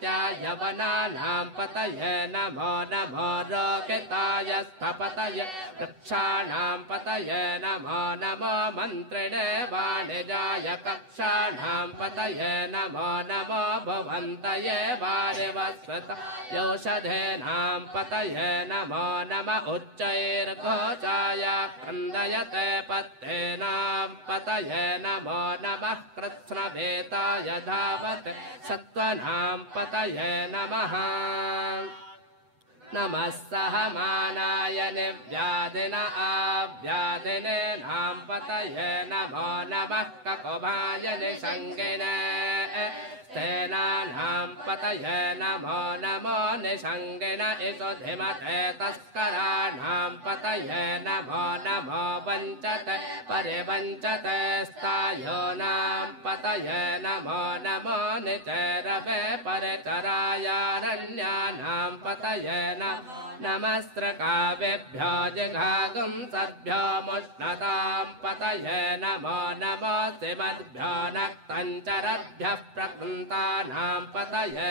यवनानां पतये नमो नमो रोकिताय स्थपतये कक्षाणां पतये नमो नमो मन्त्रिणे वाणिजाय कक्षाणां पतये नमो नमो भवन्तये वारिवस्वताय औषधेनां पतये नमो नम उच्चैर्घोषाय क्रन्दयते पत्तेनां पतये नमो नमः कृत्स्नभेताय धावते सत्त्वनां पतये नमः नमः सहमानाय निव्यादिन आव्यादिनेनां पतये नमो नमः ककुभाय निषङ्गिने स्तेनानां पतये नमो नमो निषङ्गिन इसुधिमते तस्कराणां पतये नमो नमो वञ्चते परिवञ्चते स्थायोनां पतये नमो नमो निचरवे परिचरायारण्यानां पतये नमस्त्रकाव्यभ्यो जिघागुं सद्भ्यो मुष्णतां पतये नमो नमो श्रीमद्भ्यो नक्तञ्चरद्भ्यः प्रकृन्तानां पतये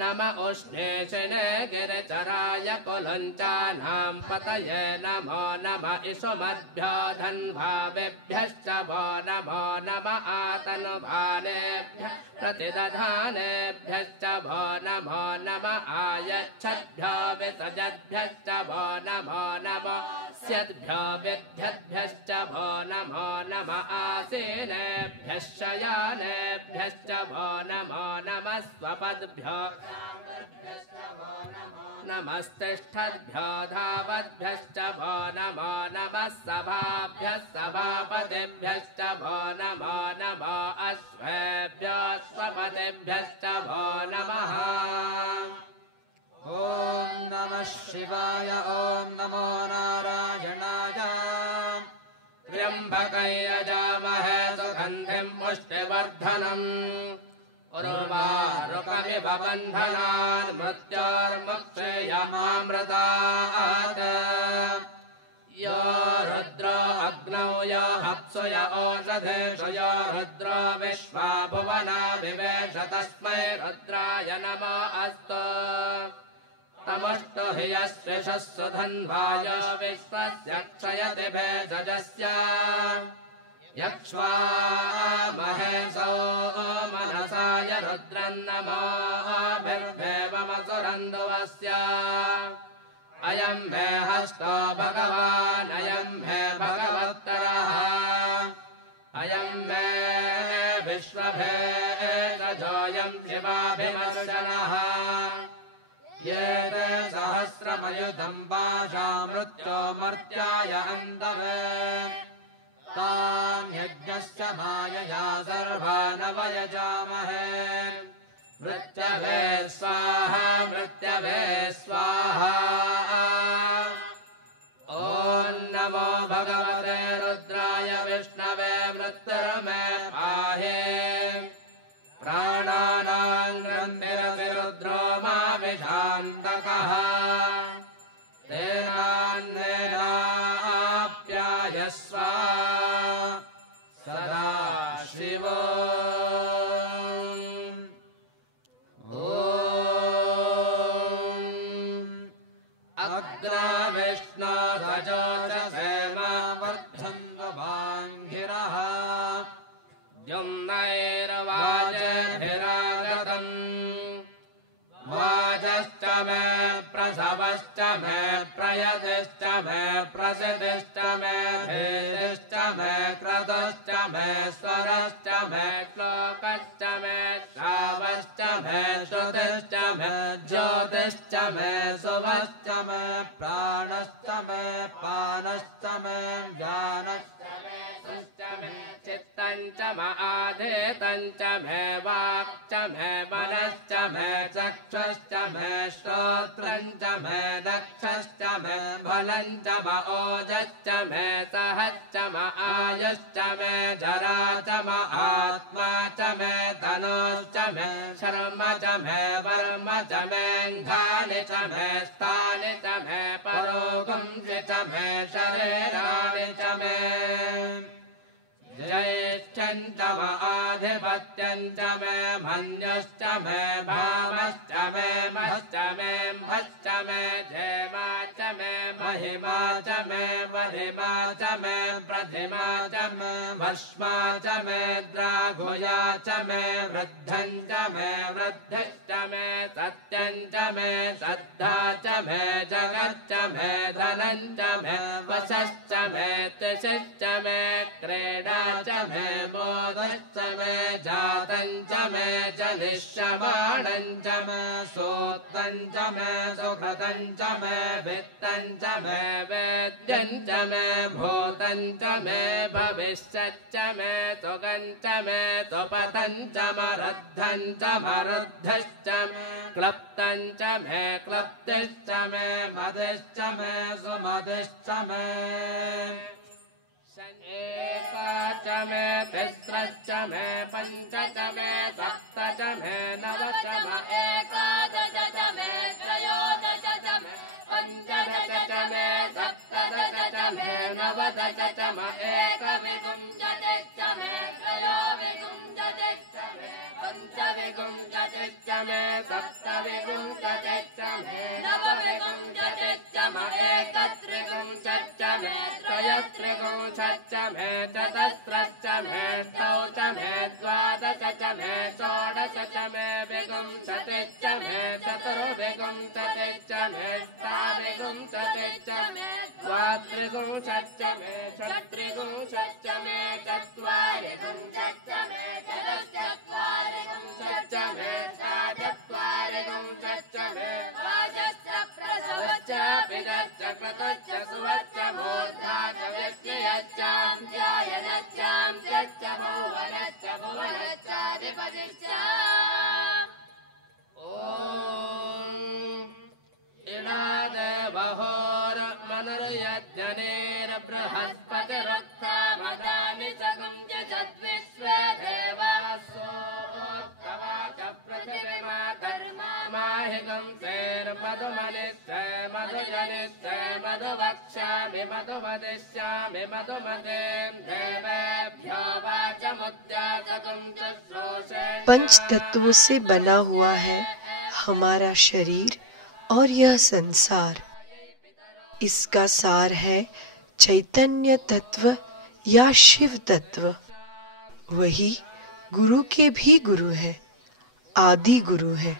नम उष्णेशिने गिरिचराय कुलञ्चानां पतये नमो नम इषुमद्भ्यो धन्भावेभ्यश्च वो नमो नम आतनुभानेभ्यः प्रतिदधानेभ्यश्च वो नमो नम आयच्छद्भ्यो विसजद्भ्यश्च वो नमो नमो स्यद्भ्यो विद्यद्भ्यश्च वो नमो नम आसीनेभ्यः शयानेभ्यश्च वो नमो नमः स्वपद्भ्यो नमस्तिष्ठद्भ्यो धावद्भ्यश्च वो नमो नमः सभाभ्यः सभापतिभ्यश्च वो नमो नमो अश्वेभ्यो स्वपतिभ्यश्च वो नमः ॐ नमः शिवाय ॐ नमो नारायणाय त्र्यम्बकै यजामहे सुगन्धिं पुष्टिवर्धनम् उर्वारुकमिव बन्धनान् मृत्योर्मुक्षेयमामृतात् यो रुद्रो अग्नौ यो हप्सु य ओषधेषु यो रुद्रो विश्वा भुवना विवेश तस्मै रुद्राय नमो अस्तु तमस्तु हि यस्विषस्सु धन्वाय विश्वस्य क्षयति भेषजस्य यक्ष्वा महेशो मनसाय रुद्रन्नमोभिर्देवमसुरन्दुवस्य अयं मे हस्तो भगवान् अयं मे भगवत्तरः अयं मे विश्वभेषजोऽयं शिवाभिमर्शनः ये ते सहस्रमयुधं पाशा मृत्योर्मर्त्याय अन्तवे तान् यज्ञस्य मायया सर्वानवयजामहे मृत्यवे स्वाहा मृत्यवे स्वाहा ॐ नमो भगवते रुद्राय विष्णवे मृत्युर्मे पाहि प्राणानां ग्रन्थिरसि रुद्रो मा विशान्तकः तेनान्नेनाप्यायस्व सदा शिवो अग्रा विष्णो रजोचसेमा वर्धन्वभाङ्गिरः द्युम्नैर्वाजेभिरागतम् वाजश्च मे प्रसवश्च मे प्रयतिश्च मे प्रसिद्धिश्च मे भेदिश्च मे क्रतुश्च मे स्वरश्च मे श्लोकश्च मे श्रावश्च मे श्रुतिश्च मे ज्योतिश्च मे सुवश्च मे प्राणश्च मे पानश्च मे ज्ञानश्च मे सुश्च मे चित्तञ्च म आधेतञ्च मे वाक्च मे मनश्च मे चक्षुश्च मे श्रोत्रञ्च मे दक्षश्च मे बलञ्च म ओजश्च मे सहश्च म आयुश्च मे जरा च म आत्मा च मे तनोश्च मे शर्म च मे वर्म च मे घानि च मे स्थानि च मे परोगंसि च मे शरीराणि च मे ज्येष्ठं पर्यन्तम आधिपत्यञ्च मे मन्यश्च मे भामश्च मे मश्च मे भश्च मे धेमा च मे महिमा च मे वरिमा च मे प्रतिमा च मे भस्मा च मे द्राघुया च मे वृद्धं च मे वृद्धिश्च मे सत्यं च मे श्रद्धा च मे जगच्च मे धनं च मे वशश्च मे तिशिश्च मे क्रीडा च मे मोदश्च मे जातं च मे जनिष्यमाणं च मे सूक्तं च मे सुकृतं च मे वित्तं च मे वेद्यं च मे भूतं च मे भविष्यच्च मे सुगं च मे सुपतं च मरुद्धं च मरुद्धश्च मे क्लप्तं च मे क्लप्तिश्च मे मदिश्च मे सुमदिश्च मे एका च मे तिस्रश्च मे पञ्च च मे सप्त च मे नव च मे एकादश च मे त्रयोदश च मे पञ्चदश च मे सप्तदश च मे नवदश च मे एकविंशतिश्च मे त्रयोविंशतिश्च मे पञ्चविंशतिश्च मे सप्तविंशतिश्च मे नवविंशतिश्च मे एकत्रिंशच्च मे त्रयत्रिंशच्च मे चतस्रश्च मे षष्टौ च मे द्वादश च मे षोडश च मे विंशतिश्च मे चतुर्विंशतिश्च मे अष्टाविंशतिश्च मे द्वात्रिंशच्च मे षट्त्रिंशच्च मे चत्वारिंशच्च मे चतुश्चत्वारिंशच्च मे षट्चत्वारिंशच्च मे वाजश्च प्रसवश्च पितश्च क्रतुश्च सुवश्च मूर्धा च व्यक्तियश्च ध्यायनश्च भुवनश्च भुवनश्चाधिपतिश्च बृहस्पतिरुक्ता मदानि सगुंज सद्विश्वे देवासोत्तवाच पृथिवीमा धर्मा माहिगं सेर्मधुमनिश्चे मधुजनिश्चे मधुवक्ष्यामि मधुमदिष्यामि मधुमदें देवेभ्यो वाचमुद्यासकं शुश्रूषे। पंच तत्वों से बना हुआ है हमारा शरीर और यह संसार। इसका सार है चैतन्य तत्व या शिव तत्व। वही गुरु के भी गुरु है, आदि गुरु है।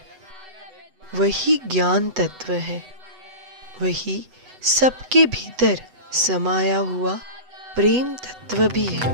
वही ज्ञान तत्व है। वही सबके भीतर समाया हुआ प्रेम तत्व भी है।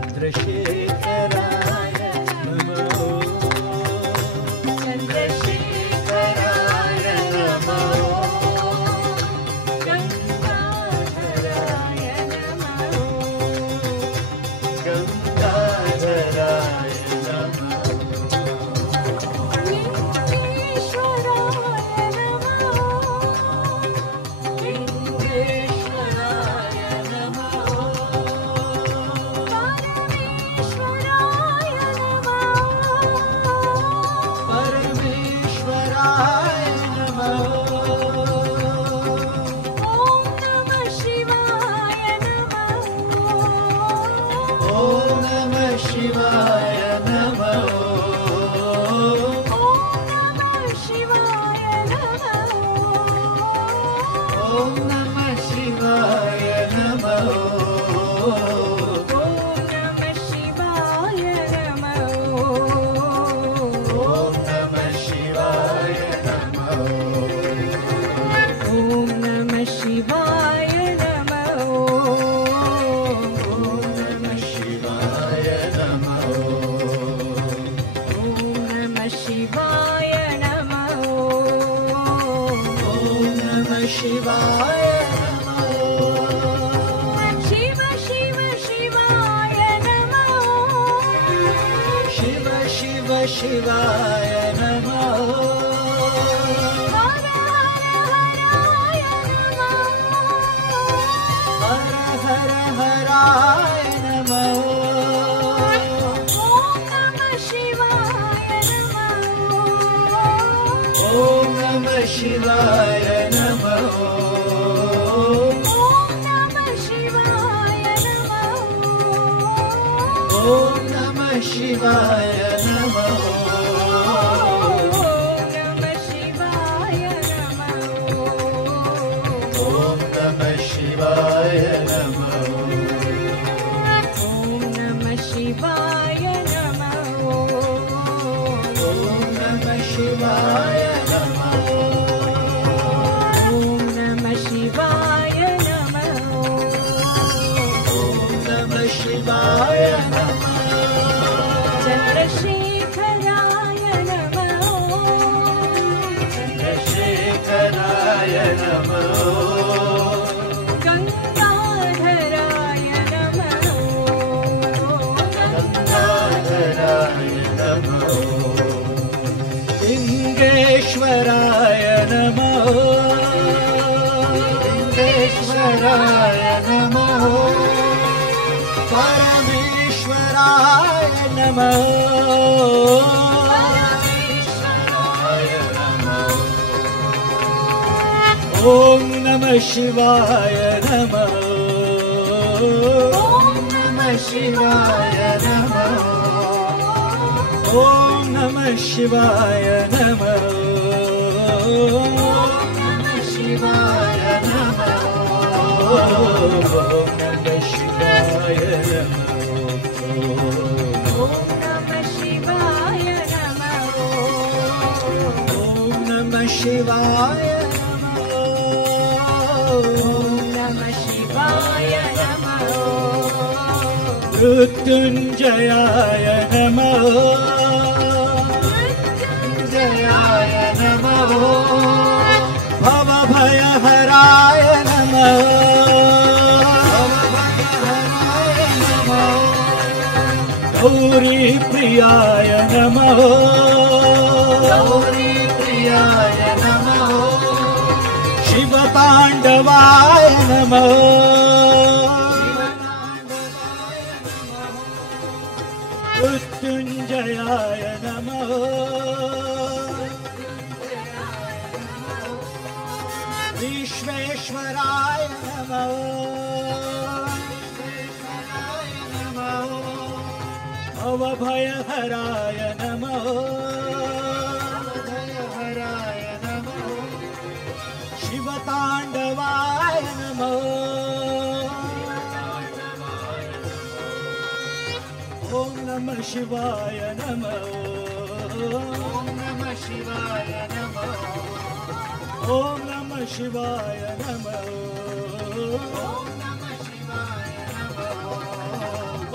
शिवाय नमः। हर हर हराय नमः। ओम नमः शिवाय नमः। ओम नमः शिवाय नमः। ओम नमः शिवाय नमः। ओम नमः शिवाय शिवाय नमः ॐ नमः शिवाय नमः ॐ नमः शिवाय नमः ॐ नमः शिवाय नमः ॐ नमः शिवाय नमः ॐ नमः शिवाय नमः चन्द्रशेखराय नमः चन्द्रशेखराय नमः गङ्गाधराय नमः गङ्गाधराय नमः लिङ्गेश्वराय नमः लिङ्गेश्वराय नमः परमेश्वराय नमः परमेश्वराय नमः ॐ नमः शिवाय नमः ॐ नमः शिवाय नमः ॐ नमः शिवाय नमः ॐ नमः शिवाय नमः ॐ नमः शिवाय नमः ॐ नमः शिवाय नमः ॐ नमः शिवाय नमः ॐ नमः शिवाय नमः मृत्युञ्जयाय नमः मृत्युञ्जयाय नमः भवभयहराय नमः भवभयहराय नमः गौरीप्रियाय नमः गौरीप्रियाय नमः शिवताण्डवाय नमः मृत्युञ्जयाय नमः विश्वेश्वराय नमः अवभयहराय नमः अवभयहराय नमः शिवताण्डवाय नमः ॐ नमः शिवाय नमः ॐ नमः शिवाय नमः ॐ नमः शिवाय नमः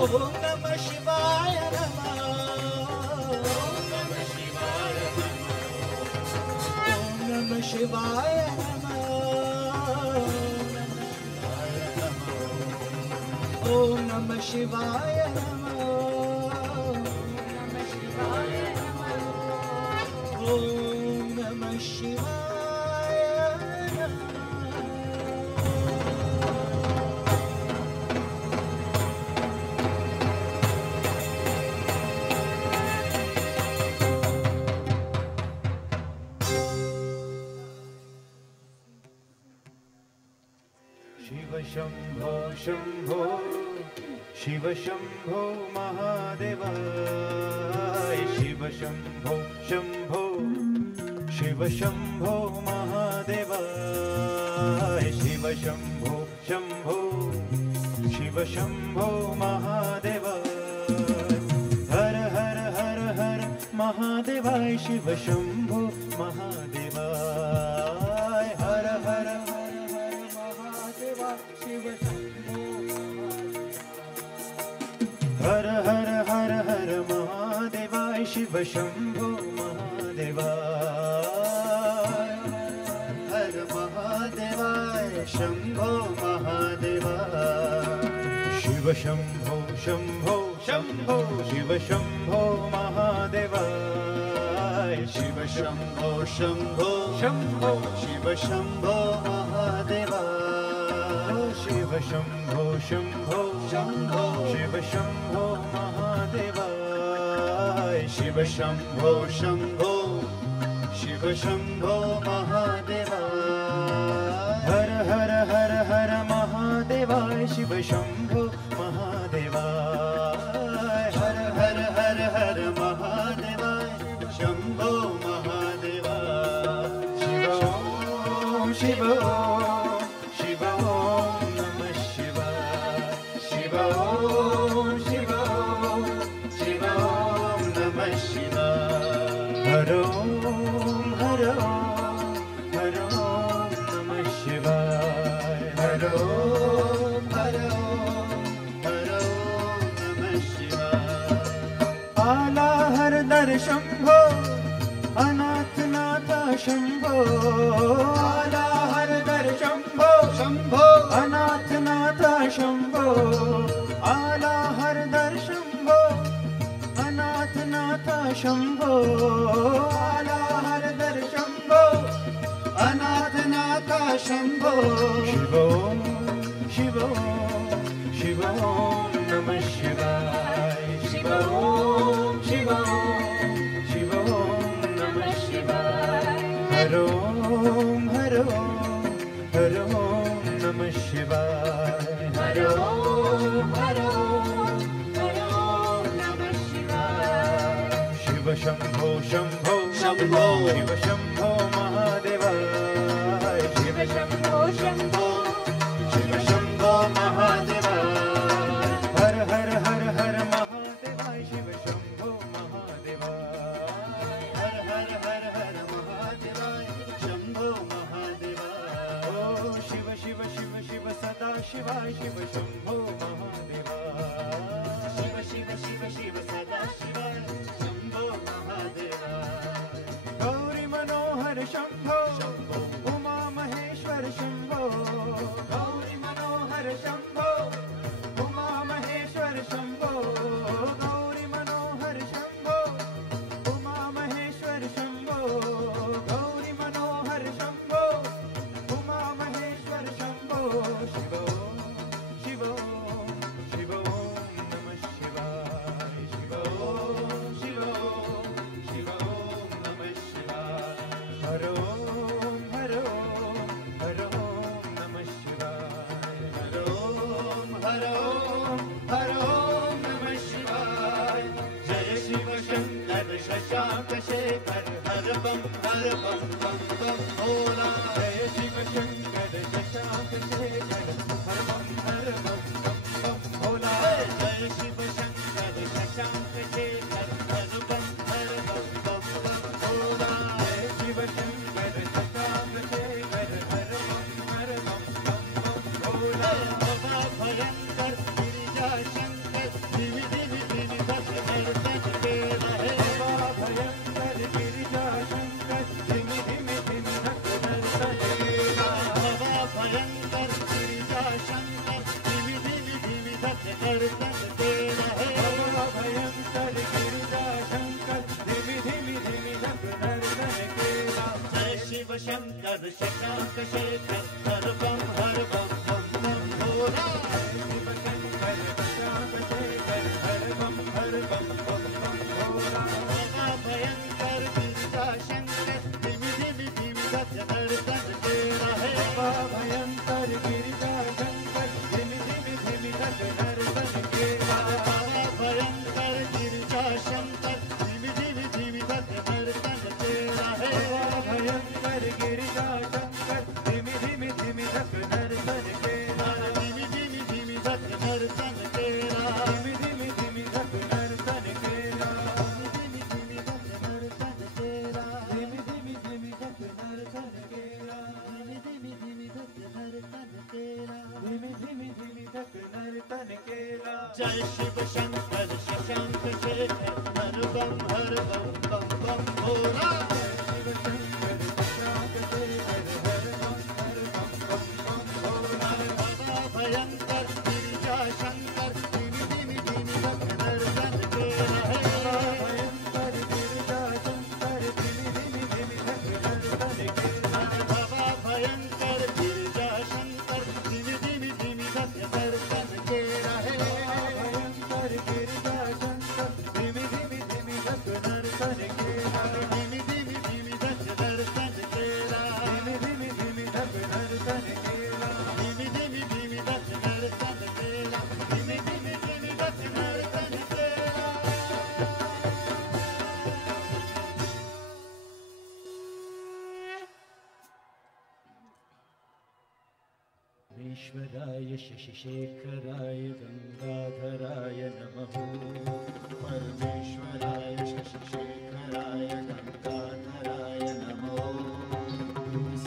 ॐ नमः शिवाय नमः ॐ नमः शिवाय नमः ॐ नमः शिवाय नमः ॐ नमः शिवाय शिव शंभो शंभो शिव शंभो महादेवाय शिव शंभो शंभो शिव शंभो महादेवाय शिव शंभो शंभो शिव शंभो महादेवाय हर हर हर हर महादेवाय शिव शंभो महादेवाय हर हर हर हर महादेवाय शिव शंभो हर हर हर हर महादेवाय शिव शंभो महादेवाय हर महादेवाय शंभो महादेवाय शिव शंभो शंभो शंभो शिव शंभो महादेवाय शिव शंभो शंभो शंभो शिव शंभो महादेवाय शिव शंभो शंभो शंभो शिव शंभो महादेवाय शिव शंभो शंभो शिव शंभो महादेवाय हर हर हर हर महादेवाय शिव शंभो महादेवाय हर हर हर हर शिव ओम शिव ओम नमः शिवाय शिव ओम शिव ओम शिव ओम नमः शिवाय हर ओम हर ओम नमः शिवाय हर ओम नमः शिवाय आला हरदर शंभो अनाथनाथ शंभो आला हरदर शंभो शंभो अनाथनाथ शंभो आला हरदर शंभो अनाथनाथ शंभो आला हरदर शंभो अनाथनाथ शंभो शिव ओम शिव ओम शिव ओम नमः शिवाय शिव ओम शिव ओम शिव ओम नमः शिवाय हर ओम नमः शिवाय हर ओम नमः शिवाय शिव शंभो शंभो शंभो शिव शंभो महादेवाय शिव शंभो शंभो शिव शंभो महादेवाय हर हर हर हर महादेवाय शिव शंभो महादेवाय हर हर हर हर महादेवाय शंभो महादेवाय ओ शिव शिव शिव शिव सदा शिवाय शिव शंभो महादेवाय शिव शिव शिव शिव सदा शिवाय शंभो महादेवाय गौरी मनोहर शंभो उमा महेश्वर शंभो गौरी मनोहर शंभो उमा महेश्वर शंभो गौरी मनोहर शंभो उमा महेश्वर शंभो गौरी मनोहर शंभो उमा महेश्वर शंभो शिव शिव शिव नमः शिवाय शिव शिव शिव नमः शिवाय हर ओम नमः शिवाय हर ओम नमः शिवाय जय शिव शंकर शशांक शेखर हर बम बम बम भोला जय शिव शंकर शशांक शेखर हर बम बम भोला जय शिव शंकर शशांक शेखर हर बम बम भोला जय शिव शंकर शशांक शेखर हर बम भोला बाबा भयंकर गिरिजा शंकर दिवि दिवि दिवि भक्त नर्तन के रहे बाबा भयंकर गिरिजा शंकर दिवि दिवि दिवि भक्त नर्तन के बाबा भयंकर गिरिजा शंकर दिवि दिवि दिवि भक्त नर्तन के रहे बाबा भयंकर गिरिजा शंकर दिवि दिवि दिवि भक्त नर्तन के जय शिव शंकर शशांक शेखर हर बम बम भोला शिव शंकर शशांक शेखर हर बम भोला बाबा भयंकर गिरिजा शंकर दिवि दिवि दिवि भक्त नर्तन के रहे बाबा भयंकर गिरिजा शंकर दिवि दिवि दिवि भक्त नर्तन के बाबा भयंकर गिरिजा शंकर दिवि दिवि दिवि भक्त नर्तन के रहे बाबा भयंकर गिरिजा शंकर दिवि दिवि दिवि भक्त नर्तन के दिवि दिवि दिवि भक्त नर्तन के दिवि दिवि दिवि भक्त नर्तन के दिवि दिवि भक्त नर्तन के दिवि दिवि दिवि भक्त नर्तन के दिवि दिवि दिवि भक्त नर्तन के दिवि दिवि दिवि भक्त नर्तन के जय शिव शंकर शशांक शेखर हर बम बम भोला शिव शंकर शशांक शेखर हर बम भोला बाबा भयंकर गिरिजा शंकर दिवि दिवि दिवि भक्त नर्तन के रहे भयंकर गिरिजा शंकर दिवि दिवि दिवि भक्त नर्तन के बाबा भयंकर गिरिजा शंकर दिवि दिवि दिवि भक्त नर्तन के रहे भयंकर गिरिजा शंकर दिवि दिवि दिवि भक्त नर्तन के दिवि दिवि परमेश्वराय शशिशेखराय गंगाधराय नमः परमेश्वराय शशिशेखराय गंगाधराय नमो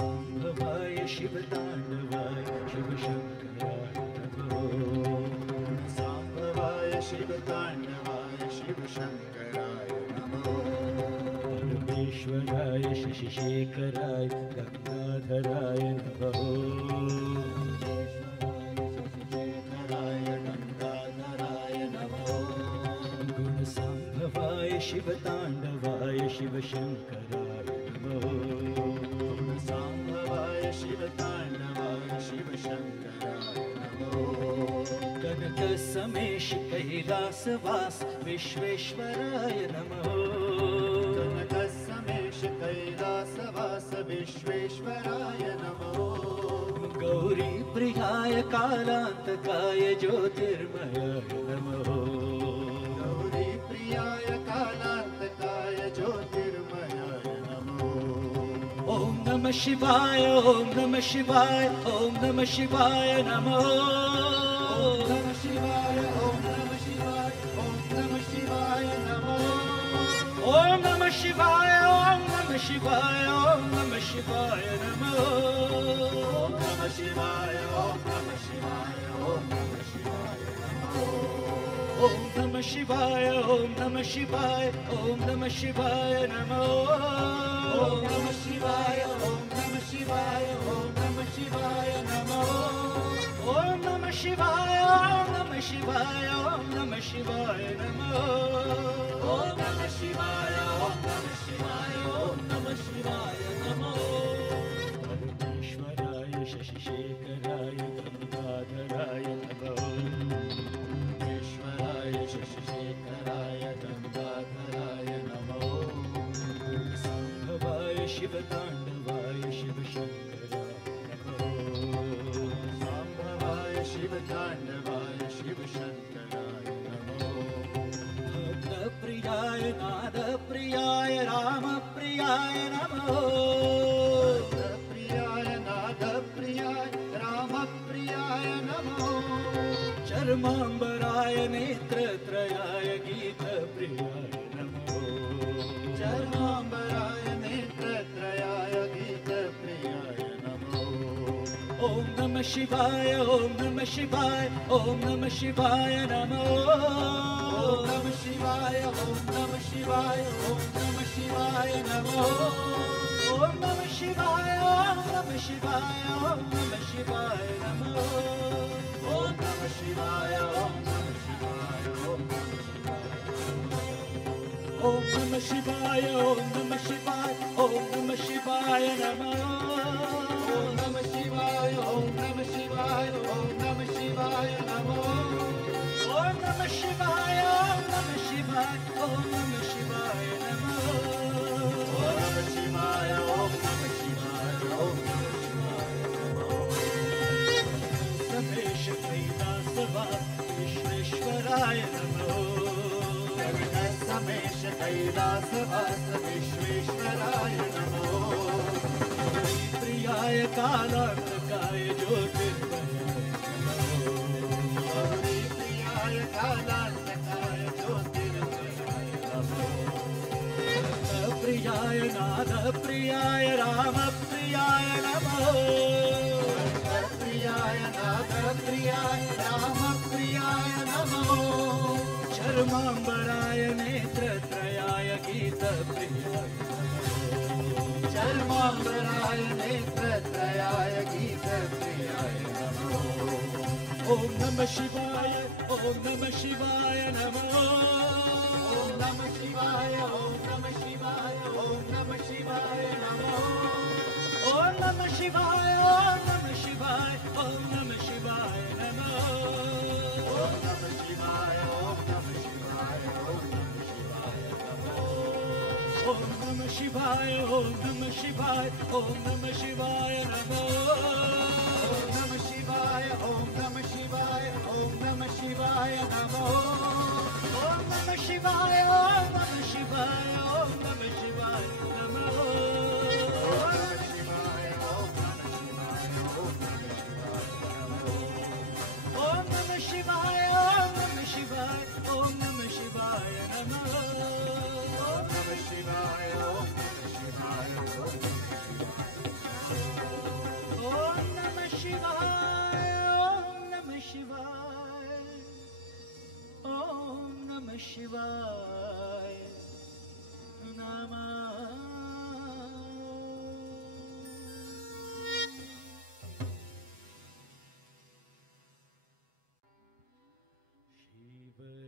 संभवाय शिवतांडवाय शिवशंकराय नमः सांभवाय शिवतांडवाय शिवशंकराय नमो परमेश्वराय शशिशेखराय गंगाधराय नमः शशिशेखराय गंगाधराय नमो गुणसंभवाय शिवतांडवाय शिवशंकराय नमः सांभवाय शिवतांडवाय शिवशंकराय नमो कनक समेश कैलासवास विश्वेश्वराय नमः कनकसमेश कैलासवास विश्वेश्वराय नमो गौरी प्रियाय कालांतकाय ज्योतिर्मयाय नमः गौरी प्रियाय कालांतकाय ज्योतिर्मयाय नमो ओम नमः शिवाय ओम नमः शिवाय ओम नमः शिवाय नमः ओम नमः शिवाय ओम नमः शिवाय ओम नमः शिवाय नमो ओम नमः शिवाय ओम नमः शिवाय ओम नमः शिवाय नमः ओम नमः शिवाय ओम नमः शिवाय ओम नमः शिवाय नमो ओम नमः शिवाय ओम नमः शिवाय ओम नमः शिवाय नमः ओम नमः शिवाय ओम नमः शिवाय ओम नमः शिवाय नमो ओम नमः शिवाय ओम नमः शिवाय ओम नमः शिवाय नमः ओम नमः शिवाय ओम नमः शिवाय ओम नमः शिवाय नमो परमेश्वराय शशिशेखराय गंगाधराय नमः ईश्वराय शशिशेखराय गंगाधराय नमो संभवाय शिवतांडवाय शिवशंकराय नमः सांभवाय शिवतांडवाय शिवशंकराय नमो भक्तप्रियाय नादप्रियाय रामप्रियाय नमः प्रियाय नादप्रियाय रामप्रियाय नमो चर्मांबराय नेत्रत्रयाय गीतप्रियाय नमः चर्मांबराय नेत्रत्रयाय गीतप्रियाय नमो ओम नमः शिवाय ओम नमः शिवाय ओम नमः शिवाय नमः ओम नमः शिवाय ओम नमः शिवाय ओम नमः शिवाय नमो ओम नमः शिवाय ओम नमः शिवाय ओम नमः शिवाय नमः ओम नमः शिवाय ओम नमः शिवाय ओम नमः शिवाय ओम नमः शिवाय ओम नमः शिवाय ओम नमः शिवाय नमः ओम नमः शिवाय ओम नमः शिवाय ओम नमः शिवाय नमो ओम नमः शिवाय ओम नमः शिवाय ओम नमः शिवाय नमः ओम नमः शिवाय ओम नमः शिवाय ओम नमः शिवाय नमो समेश कैलासवास विश्वेश्वराय नमः समेश कैलासवास विश्वेश्वराय नमो प्रियाय कालांतकाय ज्योतिर्मयाय गौरी प्रियाय कालांतकाय ज्योतिर्मयाय नमो प्रियाय नादप्रियाय रामप्रियाय नमः प्रियाय नादप्रियाय रामप्रियाय नमो चर्मांबराय नेत्रत्रयाय गीतप्रियाय चर्मांबराय नेत्रत्रयाय गीतप्रियाय नमो ओम नमः शिवाय ओम नमः शिवाय नमः ओम नमः शिवाय ओम नमः शिवाय ओम नमः शिवाय नमो ओम नमः शिवाय ओम नमः शिवाय ओम नमः शिवाय नमः ओम नमः शिवाय ओम नमः शिवाय ओम नमः शिवाय नमो ओम नमः शिवाय ओम नमः शिवाय ओम नमः शिवाय नमः ओम नमः शिवाय ओम नमः शिवाय ओम नमः शिवाय नमो ओम नमः शिवाय ओम नमः शिवाय ओम नमः शिवाय नमः ओम नमः शिवाय ओम नमः शिवाय ओम नमः शिवाय नमो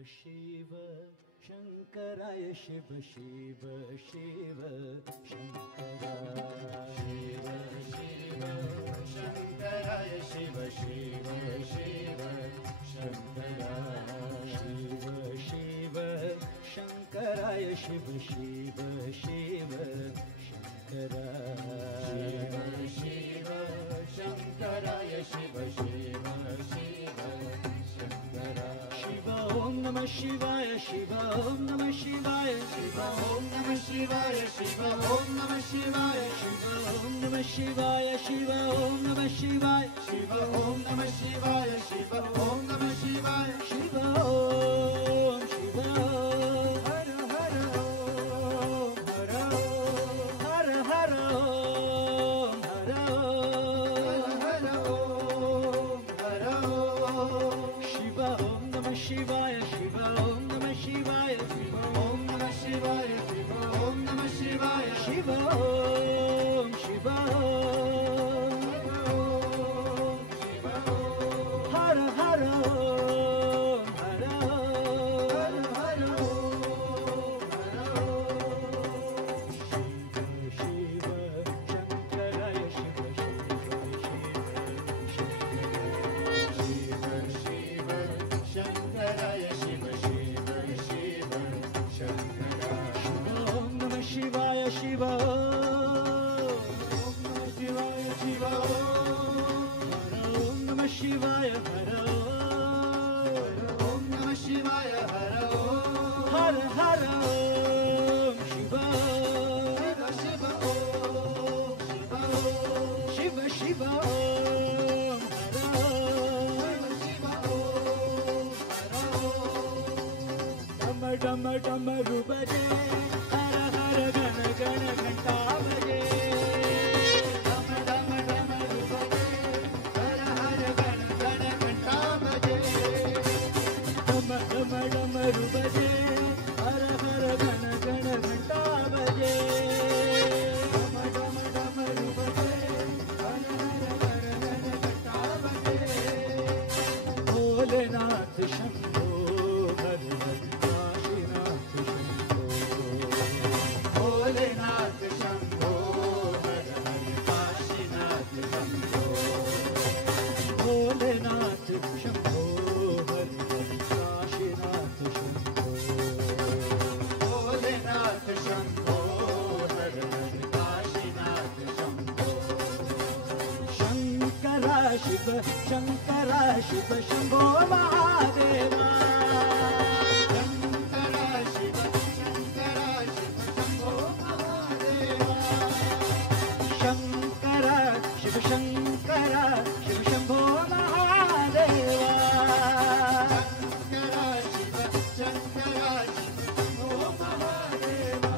शिव शंकराय शिव शिव शिव शंकराय शिव शिव शंकराय शिव शिव शिव शंकराय शिव शिव शंकराय शिव शिव शिव शंकराय शिव शंकराय शिव शिव शिव शंकराय शिव ओम नमः शिवाय शिव ओम नमः शिवाय शिव ओम नमः शिवाय शिव ओम नमः शिवाय शिव ओम नमः शिवाय शिव ओम नमः शिवाय शिव ओम नमः शिवाय शिव ओम नमः शिवाय शिव ओम शिव हर हर ओम हर हर हर ओम हर हर ओम हर शिव ओम नमः शिवाय शिव ओम नमः शिवाय शिव ओम नमः शिवाय शिव ओम नमः शिवाय शिव ओम शिव हर हर ओम हर हर ओम शिव शिव शंकराय शिव शिव शिव शिव शंकराय शिव शिव शिव शंकराय ओम नमः शिवाय शिव ओम नमः शिवाय शिव ओम नमः शिवाय हर ओम नमः शिवाय हर हर हर ओम शिव शिव ओम शिव शिव ओम हर शिव ओम डम डम डमरू बजे हर हर गण गण घंटा बजे डम डम डमरू बजे हर हर गण गण घंटा बजे डम डम डमरू बजे हर हर गण गण घंटा बजे डम डम डमरू बजे हर हर गण गण घंटा बजे भोलेनाथ शंभो हर हर काशीनाथ शंभो भोलेनाथ शंभो हर हर काशीनाथ शंभो भोलेनाथ शंभो हर हर काशीनाथ शंभो भोलेनाथ शंभो हर हर काशीनाथ शंभो शंकरा शिव शंकरा शिव शंभो महादेवा शंकरा शिव शंभो महादेवा शंकरा शिव शंकरा शिव शंभो महादेवा शंकरा शिव शंकरा शिव शंभो महादेवा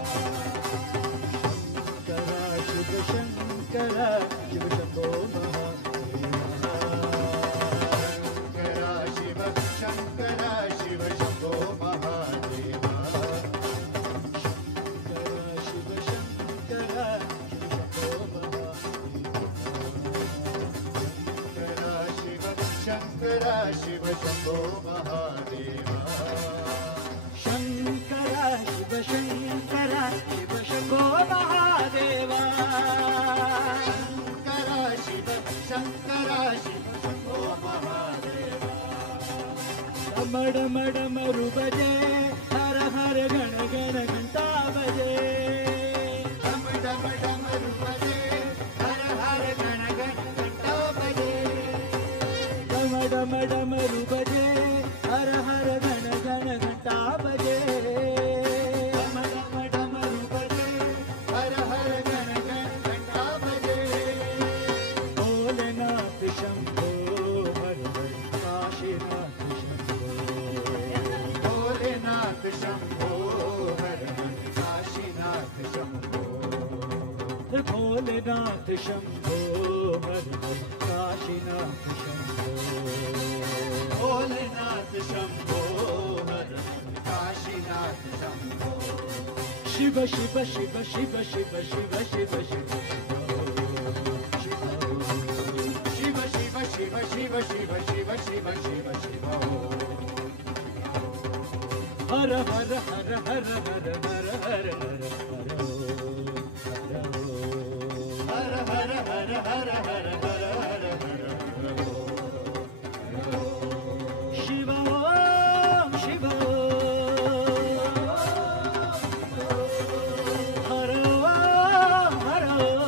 शंकरा शिव शंकरा शिव शंभो महादेवा शंकरा शिव शंकरा शिव शंभो महादेवा शंकरा शिव शंकरा शिव शंभो महादेवा शंकरा शिव शंकरा शिव शंभो महादेवा शंकरा शिव शंकरा शिव शंभो महादेवा डम डम डमरू बजे हर हर गण गण घंटा बजे डम डम डमरू बजे हर हर गण गण घंटा बजे डम डम डमरू बजे हर हर गण गण घंटा बजे डम डम डमरू बजे हर हर गण गण घंटा बजे भोलेनाथ शंभो हर हर काशीनाथ शंभो भोलेनाथ शंभो हर हर काशीनाथ शंभो भोलेनाथ शंभो हर हर काशीनाथ शंभो भोलेनाथ शंभो हर हर काशीनाथ शंभो शिव शिव शिव शिव शिव शिव शिव शिव शिव शिव शिव शिव शिव शिव शिव शिव शिव शिव हर हर हर हर हर हर हर हर हर हर हर हर हर हर हर शिव ओम शिव हर ओम हर हर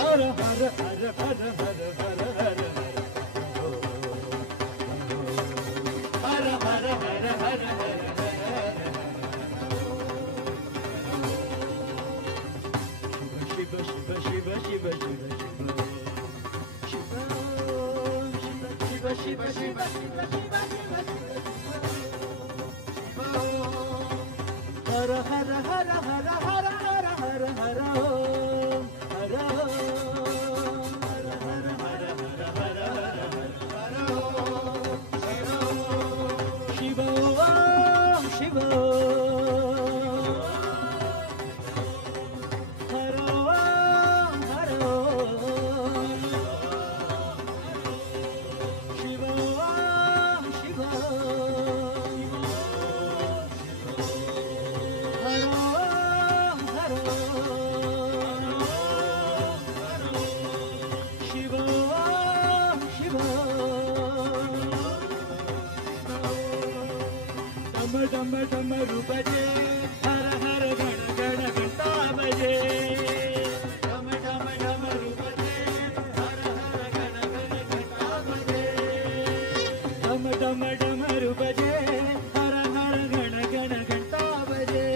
हर हर हर हर हर हर हर हर हर हर शिव शिव शिव शिव शिव शिव शिव शिव शिव हर हर हर हर हर हर हर हर ओम हर हर हर हर हर हर हर शिव ओम शिव हर ओम हर शिव ओम शिव हर ओम हर शिव ओम शिव डम डम डम बजे हर हर गण गण घंटा बजे डम डम डम बजे हर हर गण गण घंटा बजे डम डम डम बजे हर हर गण गण घंटा बजे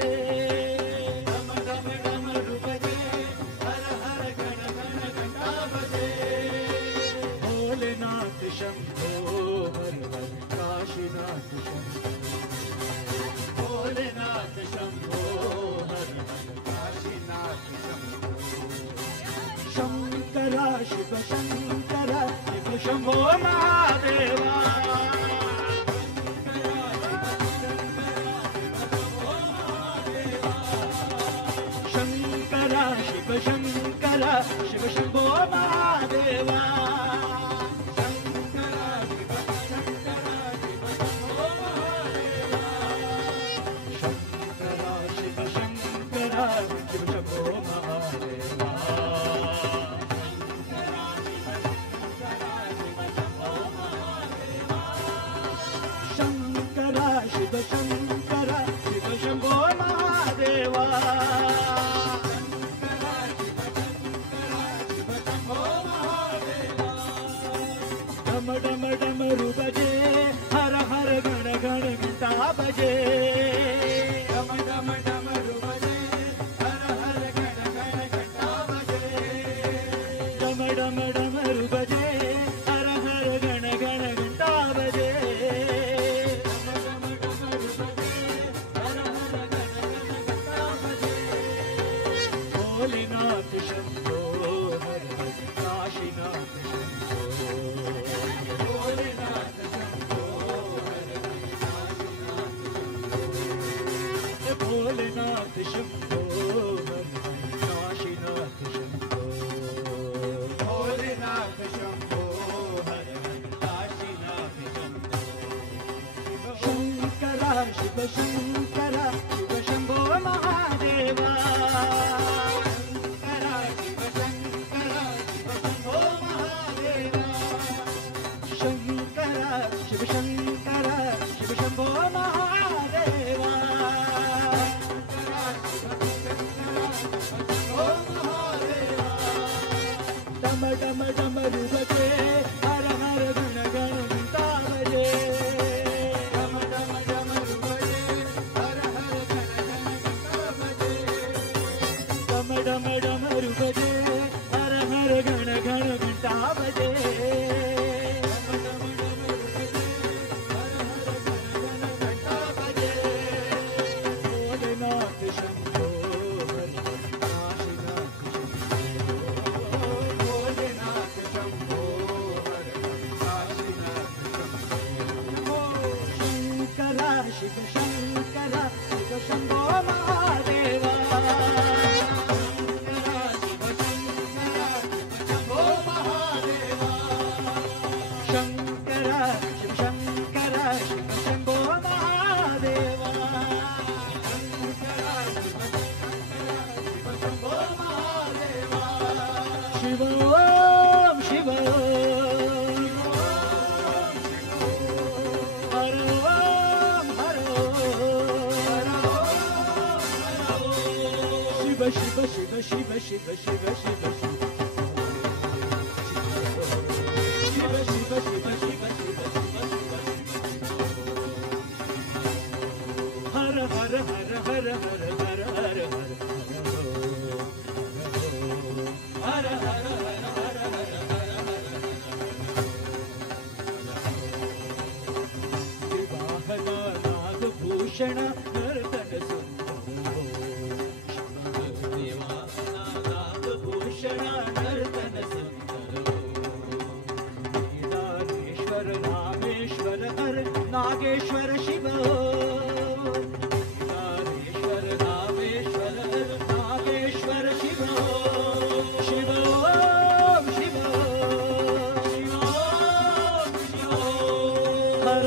डम डम डम बजे हर हर गण गण घंटा बजे भोलेनाथ शंभो हर हर काशीनाथ शंभो भोलेनाथ शंभो हर हर काशीनाथ शंभो शंकरा शिव शंकरा शिव शंभो महादेवा शंकरा शिव शंकरा शिव शंभो महादेवा शंकरा शिव शंकरा शिव शंभो महादेवा शंकरा शिव शंकरा शिव शंभो महादेवा शंकरा शिव शंकरा शिव शंभो महादेवा डम डम डम बजे हर हर गण गण घंटा बजे डम डम डम बजे हर हर गण गण घंटा बजे डम डम डम बजे हर हर गण गण घंटा बजे डम डम डम बजे हर हर गण गण घंटा बजे भोलेनाथ शंभो हर हर काशीनाथ शंभो भोलेनाथ शंभो हर हर काशीनाथ भोलेनाथ शंभो हर हर काशीनाथ शंभो भोलेनाथ शंभो हर हर काशीनाथ शंभो शंकरा शिव शंकरा शिव शंभो महादेवा शंकरा शिव शंकरा शिव शंभो महादेवा शंकरा शिव शंकरा शिव शंभो महादेवा डम डम डम बजे हर हर गण गण घंटा बजे डम डम डम बजे हर हर गण गण घंटा बजे डम डम डम बजे हर हर गण गण घंटा बजे डम डम डम बजे हर हर गण गण घंटा बजे भोलेनाथ शंभो हर हर काशीनाथ शंभो भोलेनाथ शंभो हर हर काशीनाथ शंभो शंकरा शिव शंकरा शिव शंभो महादेवा शंकरा शिव शंकरा शिव शंभो महादेवा शंकरा शिव शंकरा शिव शिव शिव शिव शिव शिव शिव शिव शिव शिव शिव शिव हर हर हर हर हर हर हर हर हर भूषण नर्तन सुंदर भूषण नर्तन सुंदर केदारेश्वर रामेश्वर हर नागेश्वर शिव केदारेश्वर रामेश्वर हर नागेश्वर शिव शिव शिव शिव शिव हर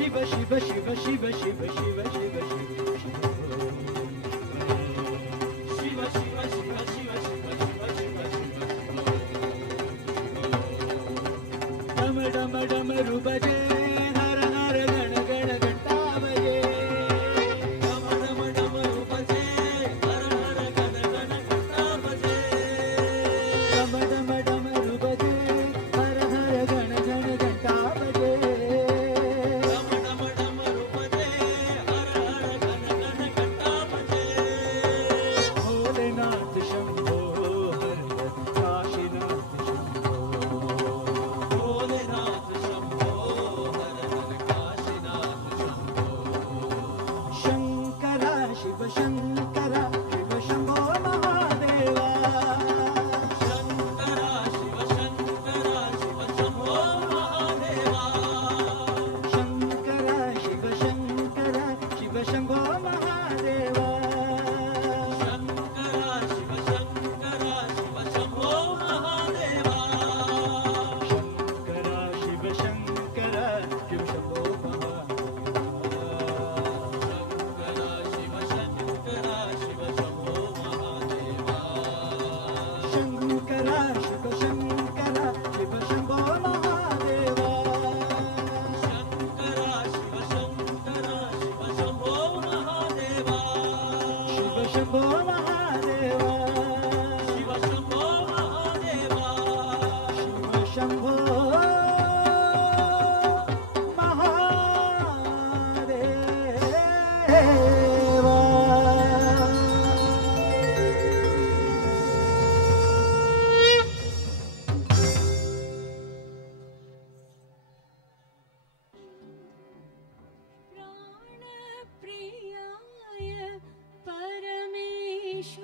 शिव शिव शिव शिव शिव शिव शिव शिव शिव शिव शिव शिव डम डम डम रुबजे हर हर गण गण घंटा बजे डम डम डम रुबजे हर हर गण गण घंटा बजे डम डम डम रुबजे हर हर गण गण घंटा बजे शिव शंकर शिव शंभो महादेवा शंकर शिव शंकर शिव शंभो महादेवा शंकर शिव शंकर शिव शंभो महादेवा शंकर शिव शंकर शिव शंभो महादेवा शंकर शिव शंकर शिव शंभो शंभो महादेवा शिव शंभो महादेवा शिव शंभो महादेवा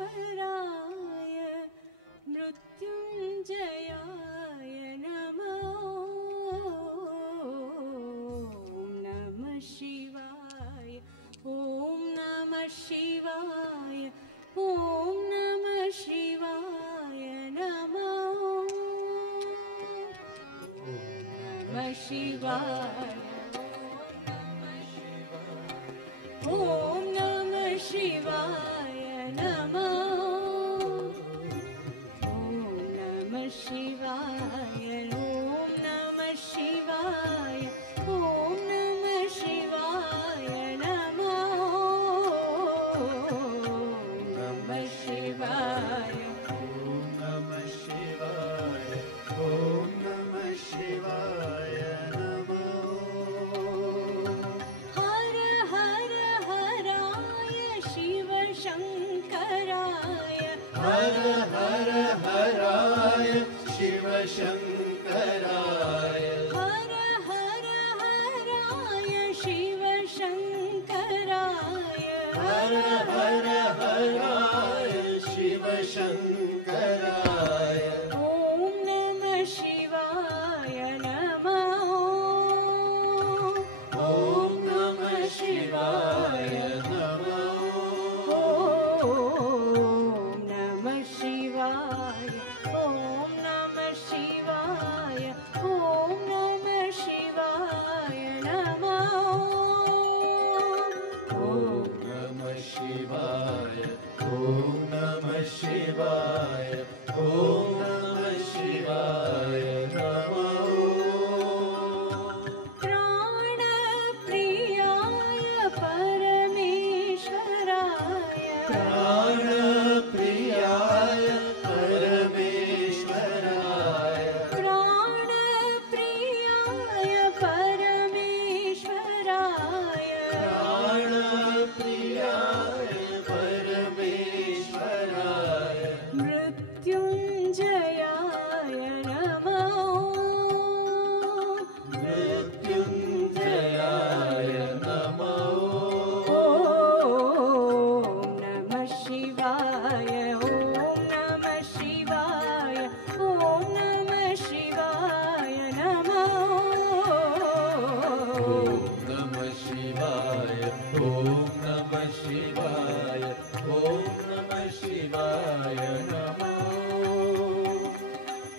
ईश्वराय मृत्युंजयाय नमो नमः शिवाय ओम नमः शिवाय ओम नमः शिवाय नमो नमः शिवाय ओम नमः शिवाय नमो ओम नमः शिवाय ओम नमः शिवाय ओम नमः शिवाय नमो नमः शिवाय ओम नमः शिवाय ओम नमः शिवाय नमो हर हर हराय शिव शंकराय हर हर हराय शिव शंकराय हर हर हराय शिव शंकराय हर हर हराय शिव शंकराय ओम नमः शिवाय नमो ओम नमः शिवाय नमो ओम नमः शिवाय ओम नमः शिवाय ओम नमः शिवाय नमो ओम नमः शिवाय प्राणप्रियाय परमेश्वराय प्राणप्रियाय परमेश्वराय प्राणप्रियाय परमेश्वराय मृत्युञ्जयाय नमो मृत्युञ्जयाय नमो ॐ नमः शिवाय ॐ नमः शिवाय ॐ नमः शिवाय नमो नमः शिवाय ॐ नमः शिवाय ॐ नमः शिवाय नमो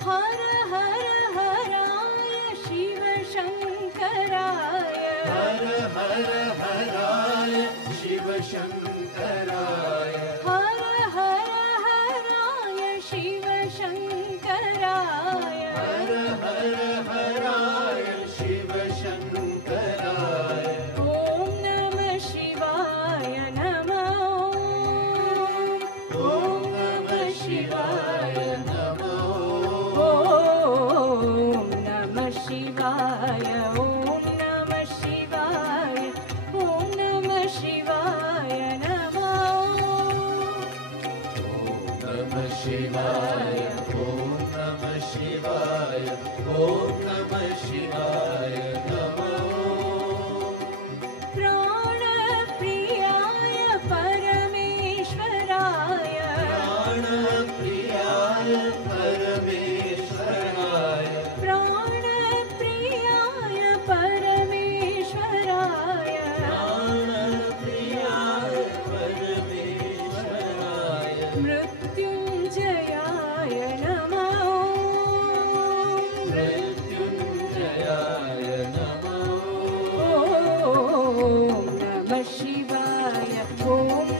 हर हर हराय शिव शङ्कराय हर हर हराय शिव शङ्कराय हर हर हराय शिव शङ्कराय हर हर हराय शिव शङ्कराय ॐ नमः शिवाय नमो ॐ नमः शिवाय नमो ॐ नमः शिवाय ॐ नमः शिवाय ॐ नमः शिवाय नमो नमः शिवाय ॐ नमः शिवाय ॐ नमः शिवाय नमो प्राणप्रियाय परमेश्वराय प्राणप्रियाय परमेश्वराय प्राणप्रियाय परमेश्वराय प्राणप्रियाय परमेश्वराय मृत्युञ्जयाय नमो मृत्युञ्जयाय नमो ॐ नमः शिवाय ॐ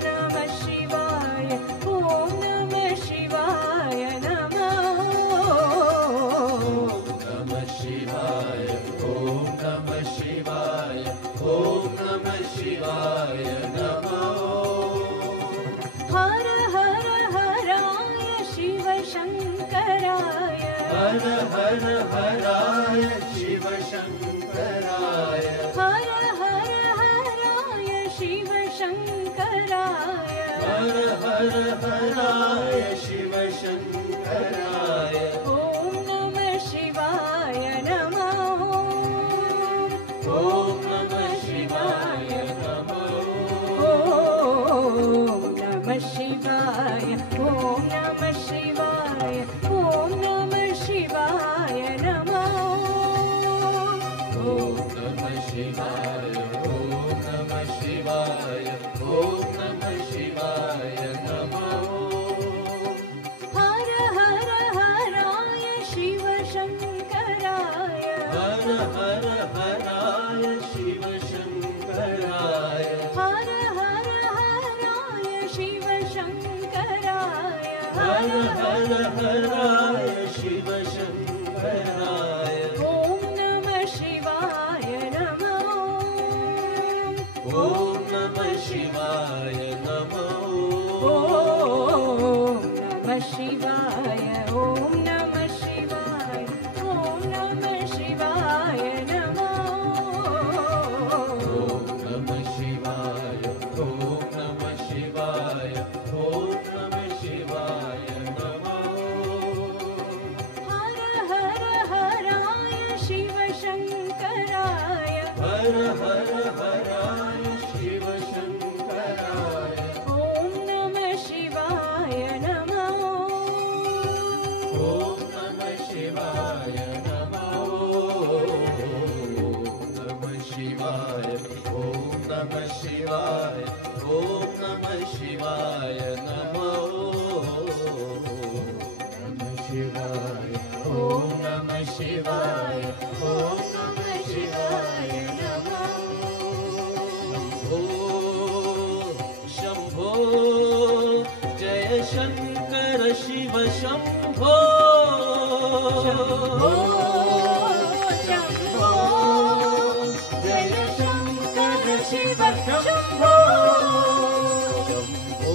नमः शिवाय ॐ नमः शिवाय नमो नमः शिवाय ॐ नमः शिवाय ॐ नमः शिवाय नमो हर हर हराय शिव शङ्कराय हर हर हराय शिव शङ्कराय हर हर हराय शिव शङ्कराय हर हर हराय शिव शङ्कराय ॐ नमः शिवाय नमो ॐ नमः शिवाय नमो ॐ नमः शिवाय ॐ नमः शिवाय ॐ नमः शिवाय नमो ॐ नमः शिवाय ॐ नमः शिवाय ॐ नमः शिवाय नमो हर हर हराय शिव शङ्कराय हर हर हराय शिव शङ्कराय हर हर हराय शिव शङ्कराय हर हर हराय शिव शङ्कराय ॐ नमः शिवाय नमो ॐ नमः शिवाय नमो ॐ नमः शिवाय ॐ नमः शिवाय ॐ नमः शिवाय नमो ॐ नमः शिवाय ॐ नमः शिवाय ॐ नमः शिवाय नमो हर हर हराय शिव शङ्कराय हर हर हराय शिव शङ्कराय ॐ नमः शिवाय नमो ॐ नमः शिवाय नमो नमः शिवाय ॐ नमः शिवाय ॐ नमः शिवाय नमो नमः शिवाय ॐ नमः शिवाय ॐ नमः शिवाय नमो शम्भो जय शङ्कर शिव शम्भो शम्भो शम्भो जय शङ्कर शिव शम्भो शम्भो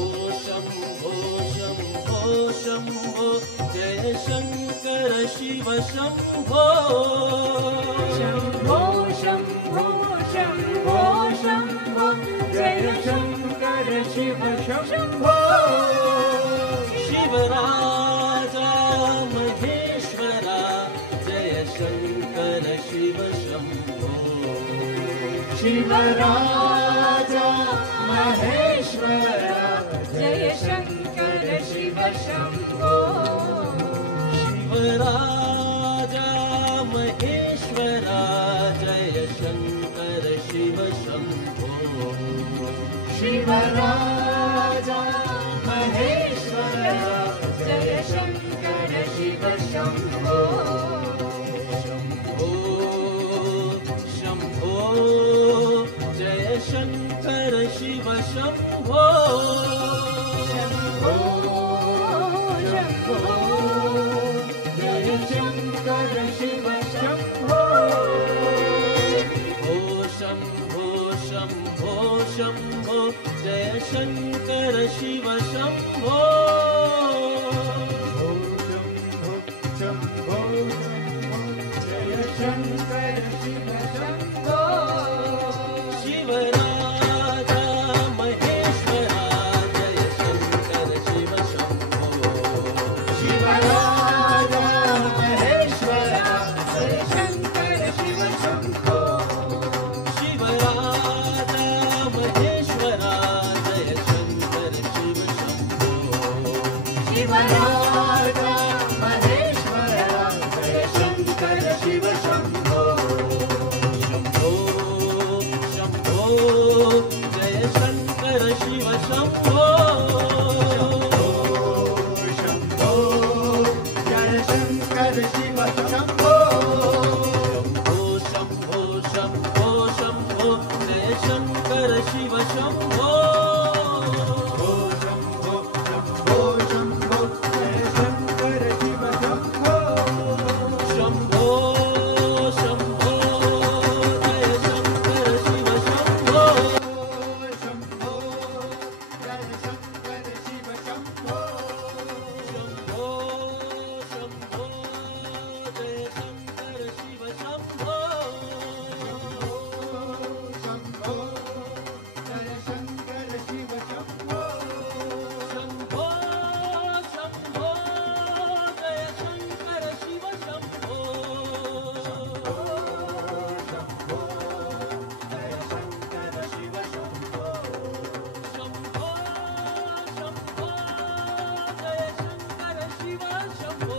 शिवराजा महेश्वरा जय शङ्कर शिव शम्भो शिवराजा महेश्वरा जय शङ्कर शिव शम्भो शिवराजा महेश्वरा जय शङ्कर शिव शम्भो शम्भो जय शङ्कर शिव शम्भो शम्भो शम्भो जय शङ्कर शिव शम्भो शम्भो शम्भो शम्भो जय शङ्कर शिव शम्भो शम्भो जय शङ्कर शिव शम्भो शिवराजा महेश्वरा जय शङ्कर शिव शम्भो शिवराजा महेश्वरा जय शङ्कर शिव शम्भो शिवराजा महेश्वरा जय शङ्कर शिव शम्भो शिवराजा महेश्वरा जय शङ्कर शिव शम्भो शम्भो शम्भो जय शङ्कर शिव शम्भो शम्भो जय शङ्कर शिव शम्भो शम्भो शम्भो शम्भो जय शङ्कर शिव शम्भो शम्भो शम्भो शम्भो जय शङ्कर शिव शम्भो शम्भो शम्भो जय शङ्कर शिव शम्भो शम्भो जय शङ्कर शिव शम्भो शम्भो शम्भो जय शङ्कर शिव शम्भो शम्भो जय शङ्कर शिव शम्भो शम्भो शम्भो जय शङ्कर शिव शम्भो शम्भो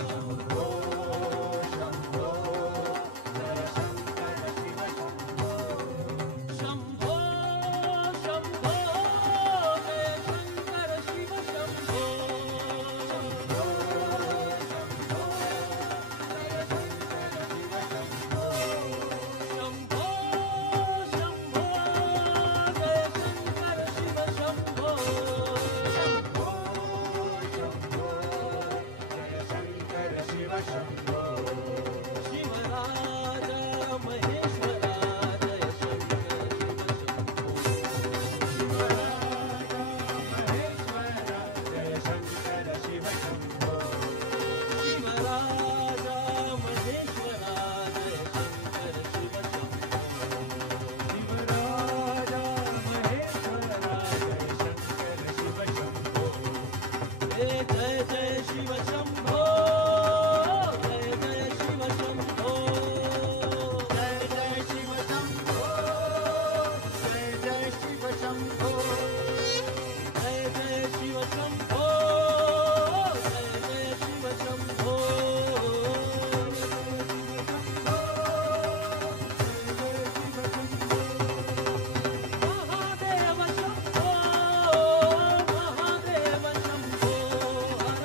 जय शङ्कर शिव शम्भो शम्भो शम्भो जय शङ्कर शिव शम्भो शम्भो शम्भो जय शङ्कर शिव शम्भो शम्भो शम्भो जय शङ्कर शिव शम्भो शम्भो शम्भो जय शङ्कर शिव शम्भो शिवराजा महेश्वरा जय शङ्कर शिव शम्भो शिवराजा महेश्वरा जय शङ्कर शिव शम्भो जय जय शिव शम्भो जय जय शिव शम्भो जय जय शिव शम्भो जय जय शिव शम्भो जय जय शिव शम्भो जय जय शिव शम्भो महादेव शम्भो महादेव शम्भो हर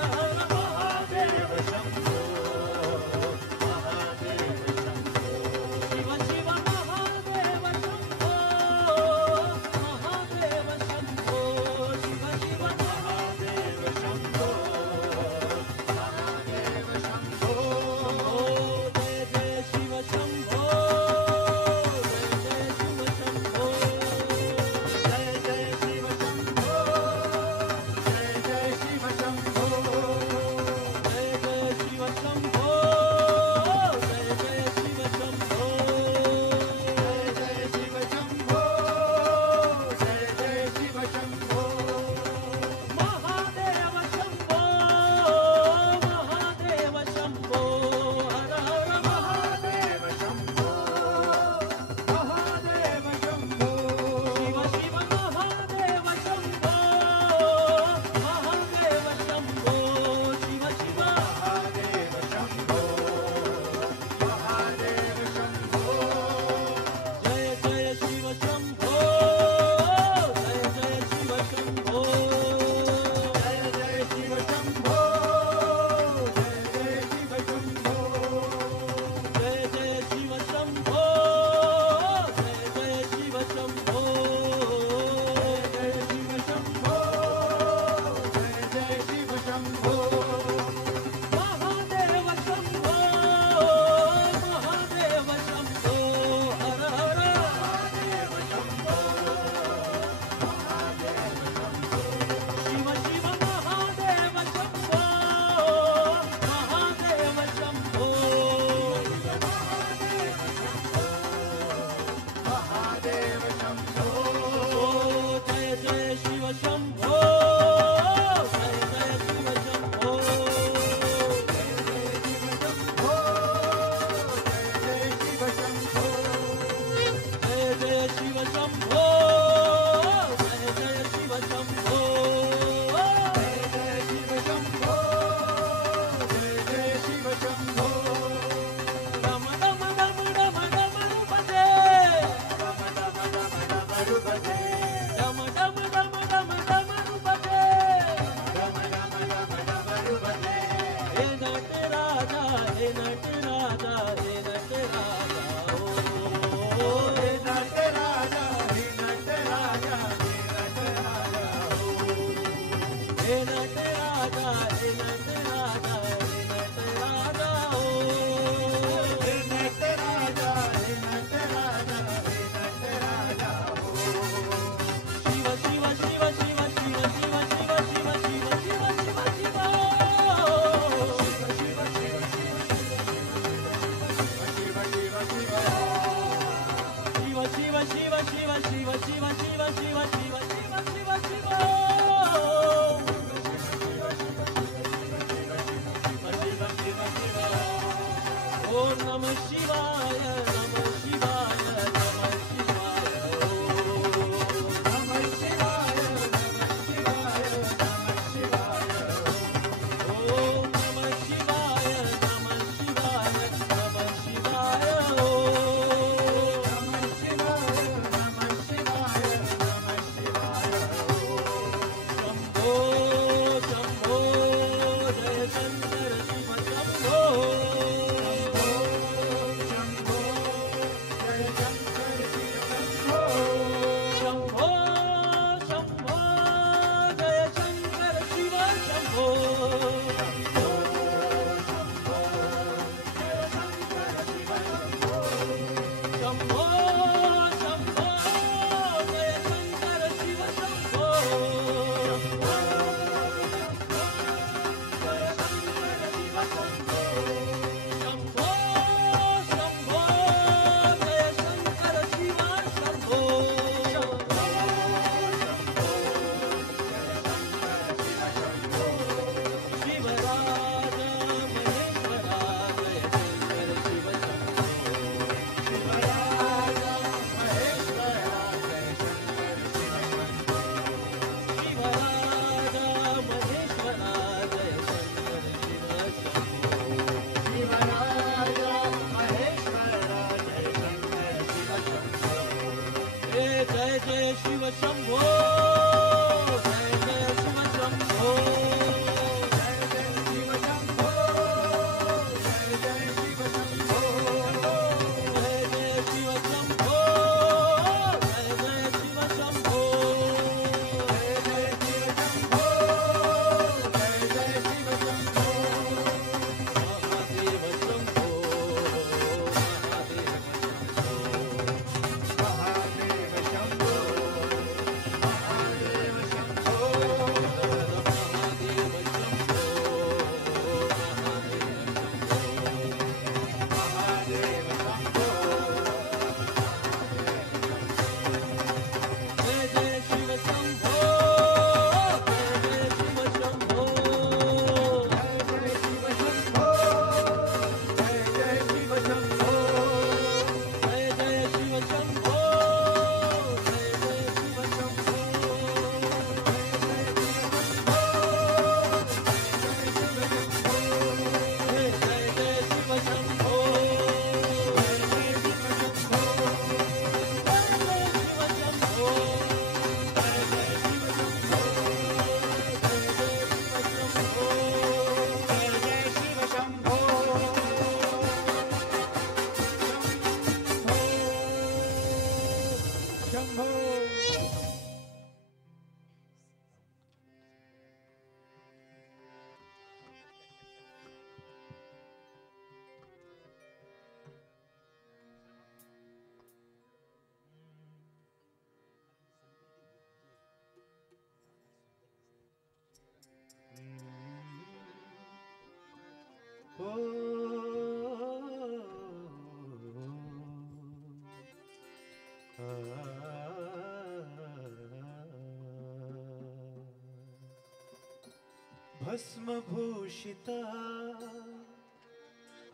भस्मभूषिता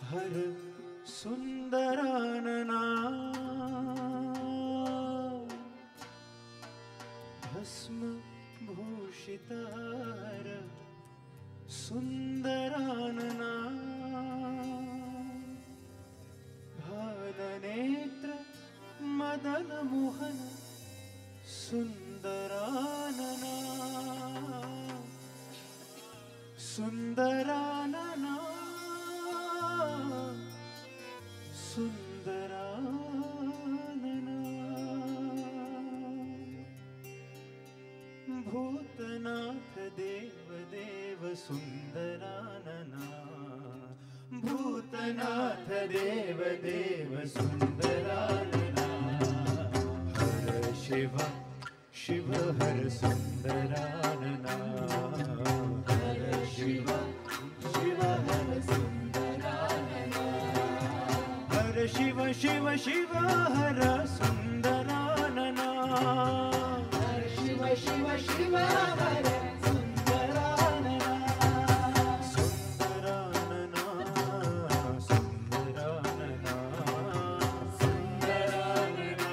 हर सुंदरानना भस्मभूषिता हर सुंदरानना भालनेत्र मदन मोहन सुंदरानना सुंदरानना सुंदरानना भूतनाथ देव देव सुंदरानना भूतनाथ देव देव सुंदरानना हर शिव शिव हर सुंदरानना हर शिव शिव हर सुंदरानना हर शिव शिव शिव हर सुंदरानना हर शिव शिव शिव हर सुंदरानना सुंदरानना सुंदरानना सुंदरानना सुंदरानना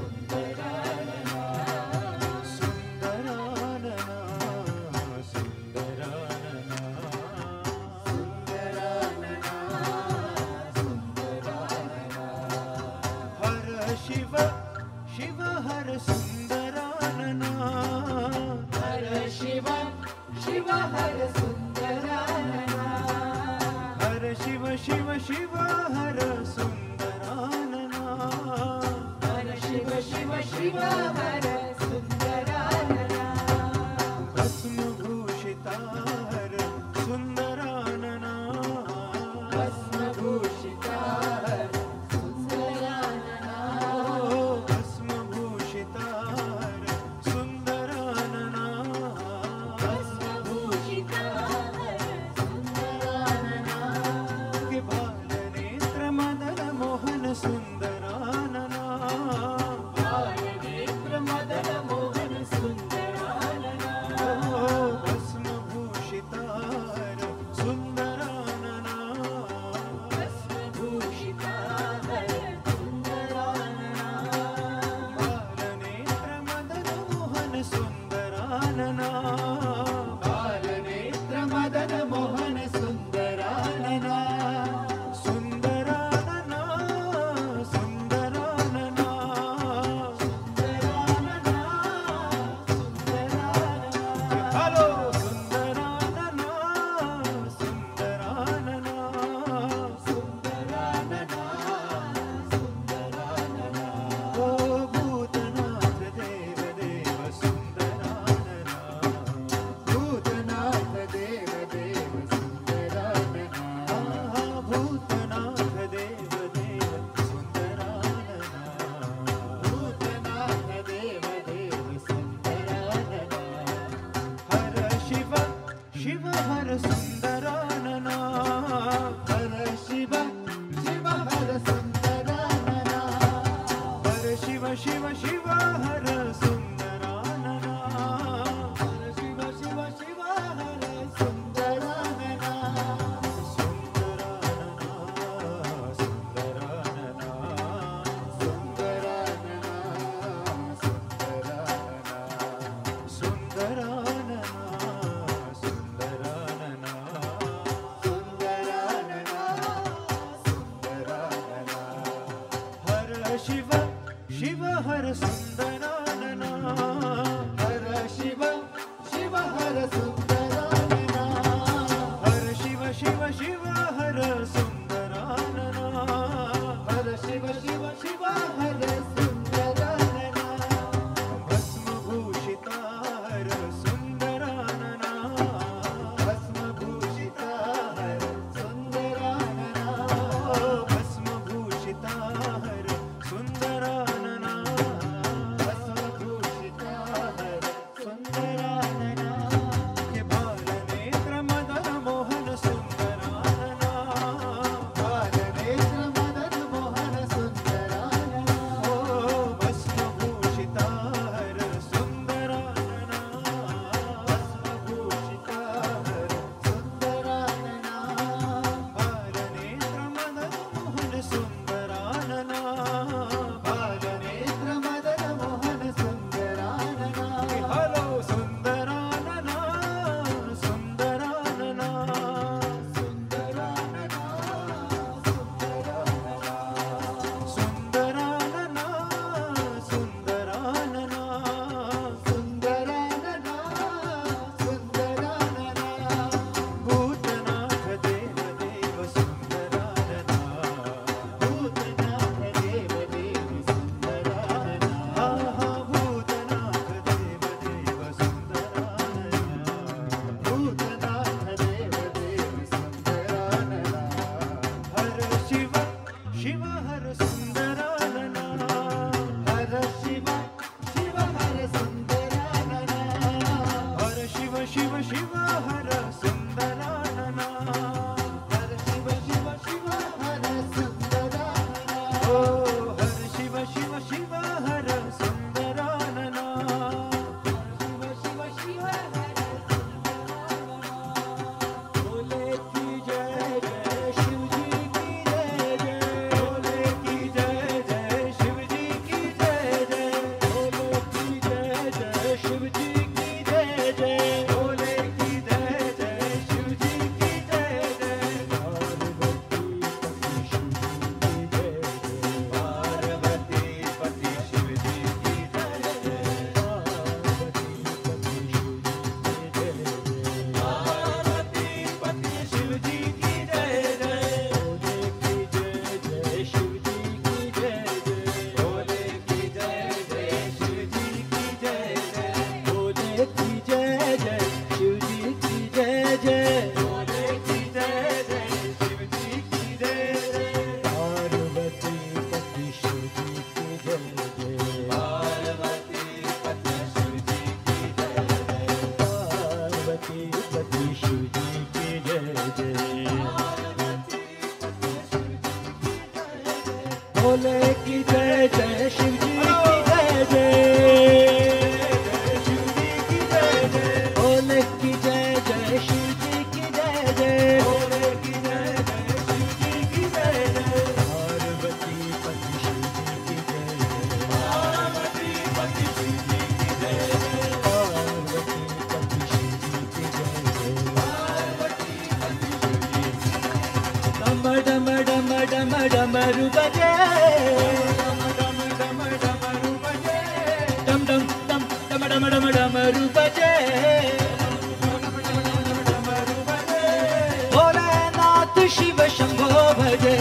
सुंदरानना सुंदरानना सुंदरानना हर शिव शिव हर सुंदरानना भोले की जय जय शिव जी की जय जय शिव जी की जय जय भोले की जय जय शिव जी की जय जय भोले की जय जय शिव जी की जय जय पार्वती पति शिव जी की जय जय पार्वती पति शिव जी की जय जय पार्वती पति शिव जी की जय जय पार्वती पति शिव जी डम डम डम डम डमरू बजे डम डम डम डमरू बजे डम डम डम डम डम डम डमरू बजे भोलेनाथ शिव शंभो भजे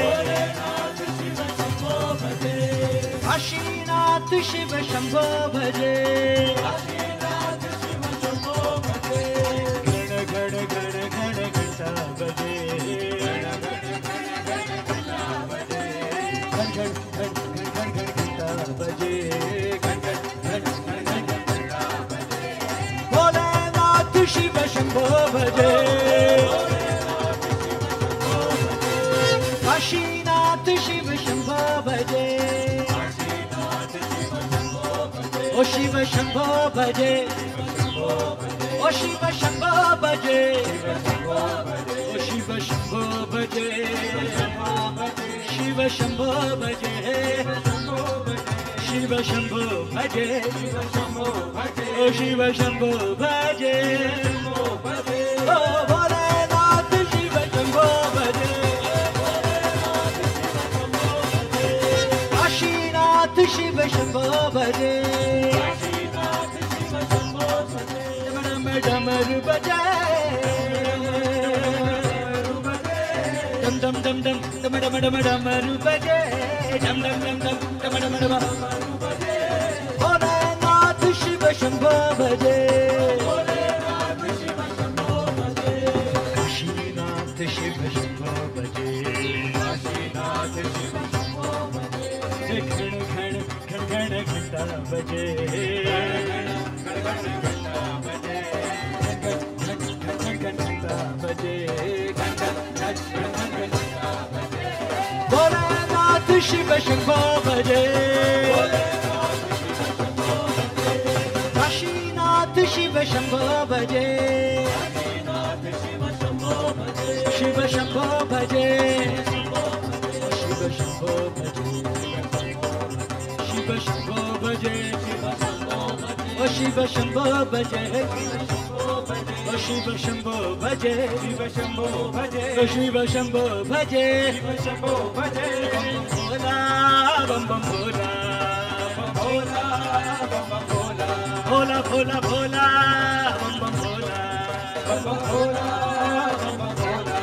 भोलेनाथ शिव शंभो भजे काशीनाथ शिव शंभो भजे काशीनाथ शिव शंभो भजे गण गण गण गण घंटा बजे भोलेनाथ शिव शंभो भजे काशीनाथ शिव शंभो भजे ओ शिव शंभो भजे ओ शिव शंभो भजे ओ शिव शंभो भजे शिव शंभो भजे शिव शंभो भजे ओ शिव शंभो भजे ओ भोलेनाथ शिव शंभो भजे काशीनाथ शिव शंभो भजे डमरू बजे डम डम डम डम डम डम डम डमरू बजे डम डम डम डम डम डम डम भोलेनाथ शिव शंभो भजे काशीनाथ शिव शंभो भजे काशीनाथ शिव शंभो भजे घण घण घण घण घंटा बजे भोलेनाथ शिव शंभो भजे काशीनाथ शिव शंभो भजे शिव शंभो भजे शिव शंभो भजे शिव शंभो भजे ओ शिव शंभो भजे ओ शिव शंभो भजे शिव शंभो भजे ओ शिव शंभो भजे शिव शंभो भजे भोला बम बम भोला भोला बम बम भोला भोला भोला भोला बम बम भोला बम बम भोला बम बम भोला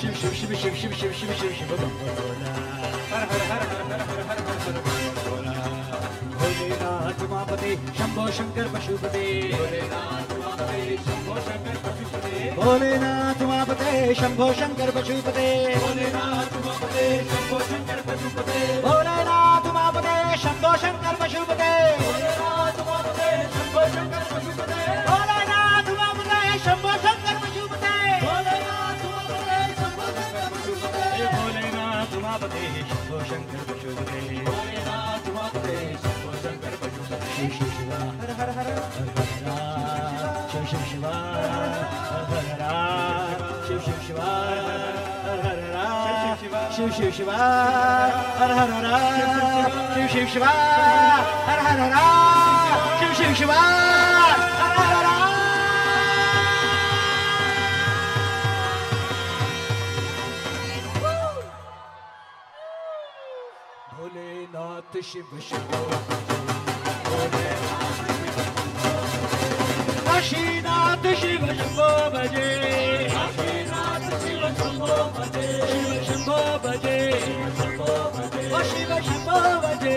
शिव शिव शिव शिव शिव शिव शिव शिव शिव बम बम भोला हर हर हर हर हर हर हर हर भोला भोलेनाथ उमापते शंभो शंकर पशुपते भोलेनाथ उमापते शंभो शंकर पशुपते भोलेनाथ उमापते शंभो शंकर पशुपते भोलेनाथ उमापते शंभो शंकर पशुपते भोलेनाथ उमापते शंभो शंकर पशुपते भोलेनाथ उमापते शंभो शंकर पशुपते भोलेनाथ उमापते शंभो शंकर पशुपते भोलेनाथ उमापते शंभो शंकर पशुपते भोलेनाथ उमापते शंभो शंकर पशुपते भोलेनाथ उमापते शंभो शंकर पशुपते शिव शिव शिवा हर हर हर शिव शिव शिवा हर हर शिव शिव शिवा हर हर शिव शिव शिवा हर हर शिव शिव शिवा हर हर शिव शिव शिवा हर हर भोलेनाथ शिव शंभो काशीनाथ शिव शंभो भजे काशीनाथ शिव शंभो भजे शिव शंभो भजे ओ शिव शंभो भजे